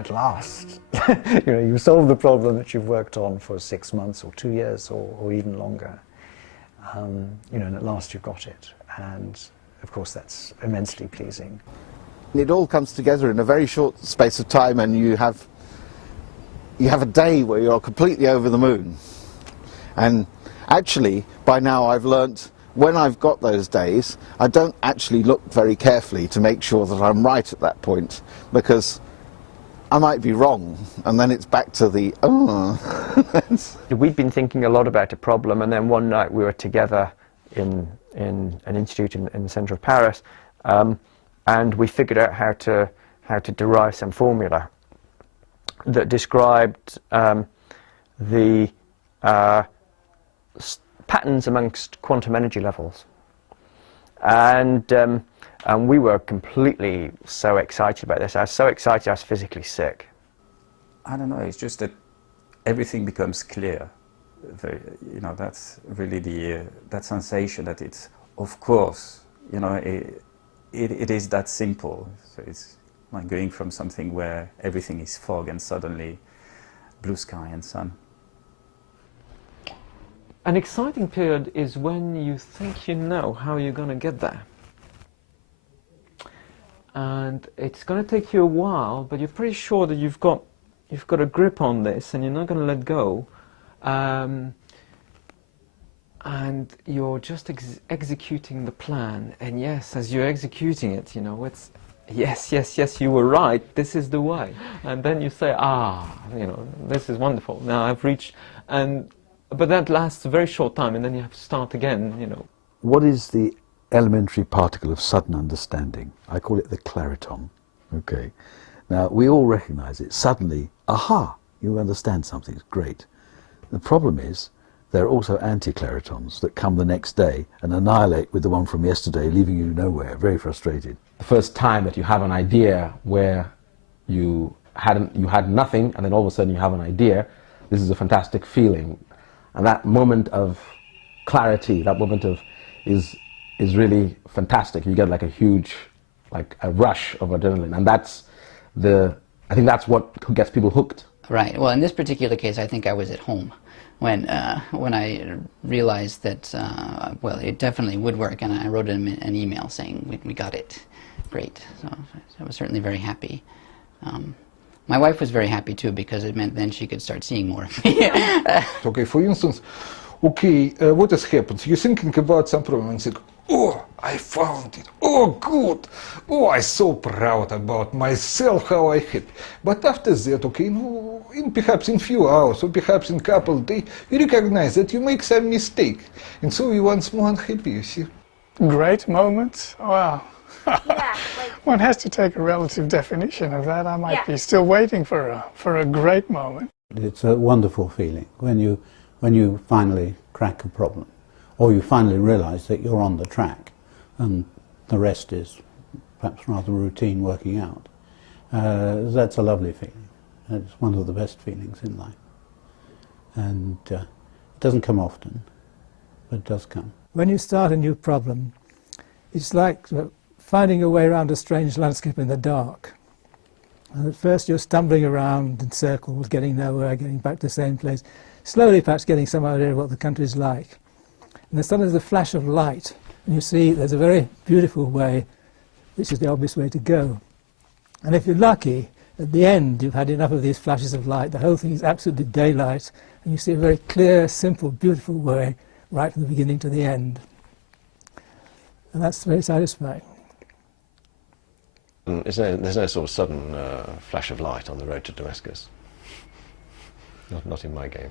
at last, you solve the problem that you've worked on for 6 months or 2 years or even longer, and at last you've got it. And of course that's immensely pleasing. It all comes together in a very short space of time, and you have a day where you're completely over the moon. And actually, by now I've learnt, when I've got those days, I don't actually look very carefully to make sure that I'm right at that point, because I might be wrong, and then it's back to the, We'd been thinking a lot about a problem, and then one night we were together in an institute in the centre of Paris, and we figured out how to derive some formula that described the patterns amongst quantum energy levels, and we were completely so excited about this. I was so excited I was physically sick. I don't know, it's just that everything becomes clear. That's really that sensation that it's, of course, it is that simple. So it's like going from something where everything is fog and suddenly blue sky and sun. An exciting period is when you think you know how you're going to get there. And it's going to take you a while, but you're pretty sure that you've got a grip on this and you're not going to let go. And you're just executing the plan. And yes, as you're executing it, it's yes, you were right, this is the way. And then you say, this is wonderful, now I've reached, but that lasts a very short time, and then you have to start again, What is the elementary particle of sudden understanding? I call it the clariton. Okay. Now, we all recognize it. Suddenly, aha, you understand something. It's great. The problem is, there are also anti-claritons that come the next day and annihilate with the one from yesterday, leaving you nowhere, very frustrated. The first time that you have an idea where you had nothing, and then all of a sudden you have an idea, this is a fantastic feeling. And that moment of clarity, that moment of is really fantastic. You get like a huge, like a rush of adrenaline, and I think that's what gets people hooked. Right. Well, in this particular case, I think I was at home when I realized that it definitely would work, and I wrote him an email saying we got it. Great. So I was certainly very happy. My wife was very happy too, because it meant then she could start seeing more of me. Okay, for instance, what has happened? You're thinking about some problem and think, oh, I found it. Oh, good. Oh, I'm so proud about myself, how I happy. But after that, perhaps in few hours or perhaps in couple of days, you recognize that you make some mistake. And so you once more unhappy, you see. Great moments? Wow. Yeah, one has to take a relative definition of that. I might be still waiting for a great moment. It's a wonderful feeling when you finally crack a problem, or you finally realize that you're on the track and the rest is perhaps rather routine working out. That's a lovely feeling. It's one of the best feelings in life. And it doesn't come often, but it does come. When you start a new problem, it's like finding a way around a strange landscape in the dark. And at first you're stumbling around in circles, getting nowhere, getting back to the same place, slowly perhaps getting some idea of what the country's like. And then suddenly there's a flash of light, and you see there's a very beautiful way, which is the obvious way to go. And if you're lucky, at the end you've had enough of these flashes of light, the whole thing is absolutely daylight, and you see a very clear, simple, beautiful way right from the beginning to the end. And that's very satisfying. There's no sort of sudden flash of light on the road to Damascus. Not in my game.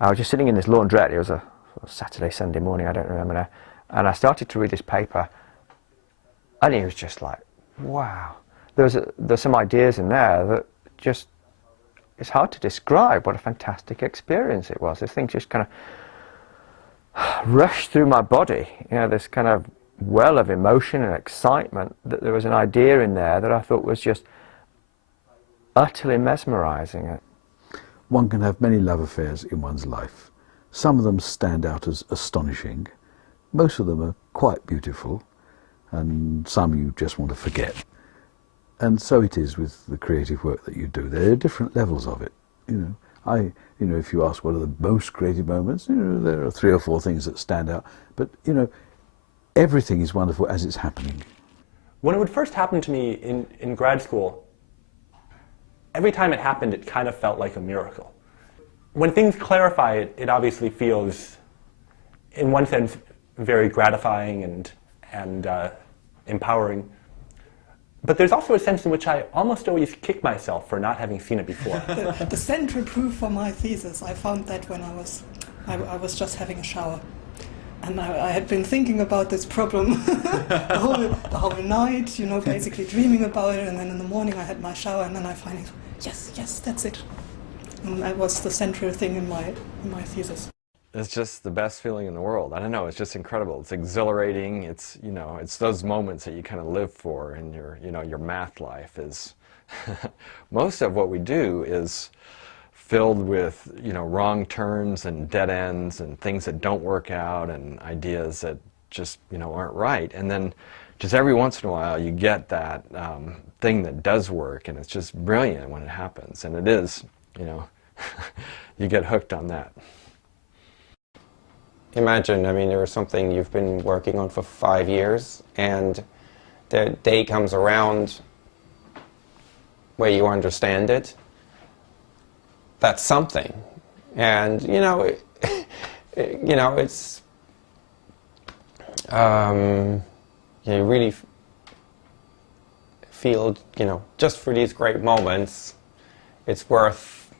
I was just sitting in this laundrette. It was a Saturday, Sunday morning, I don't remember now, and I started to read this paper, and it was just like, wow. There's some ideas in there that just, it's hard to describe what a fantastic experience it was. This thing just kind of rushed through my body, this kind of well of emotion and excitement, that there was an idea in there that I thought was just utterly mesmerizing. One can have many love affairs in one's life. Some of them stand out as astonishing. Most of them are quite beautiful, and some you just want to forget. And so it is with the creative work that you do. There are different levels of it. If you ask what are the most creative moments, there are 3 or 4 things that stand out. But everything is wonderful as it's happening. When it would first happen to me in grad school, every time it happened, it kind of felt like a miracle. When things clarify, it obviously feels, in one sense, very gratifying and empowering. But there's also a sense in which I almost always kick myself for not having seen it before. The central proof for my thesis, I found that when I was just having a shower. And I had been thinking about this problem the whole night, basically dreaming about it, and then in the morning I had my shower, and then I finally thought, yes, that's it. And that was the central thing in my thesis. It's just the best feeling in the world. I don't know, it's just incredible. It's exhilarating. It's, it's those moments that you kind of live for in your math life is most of what we do is filled with, wrong turns and dead ends and things that don't work out and ideas that just, aren't right. And then just every once in a while you get that thing that does work, and it's just brilliant when it happens. And it is, you get hooked on that. Imagine, there was something you've been working on for 5 years, and the day comes around where you understand it. That's something. And, it's, you really feel, just for these great moments, it's worth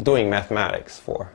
doing mathematics for.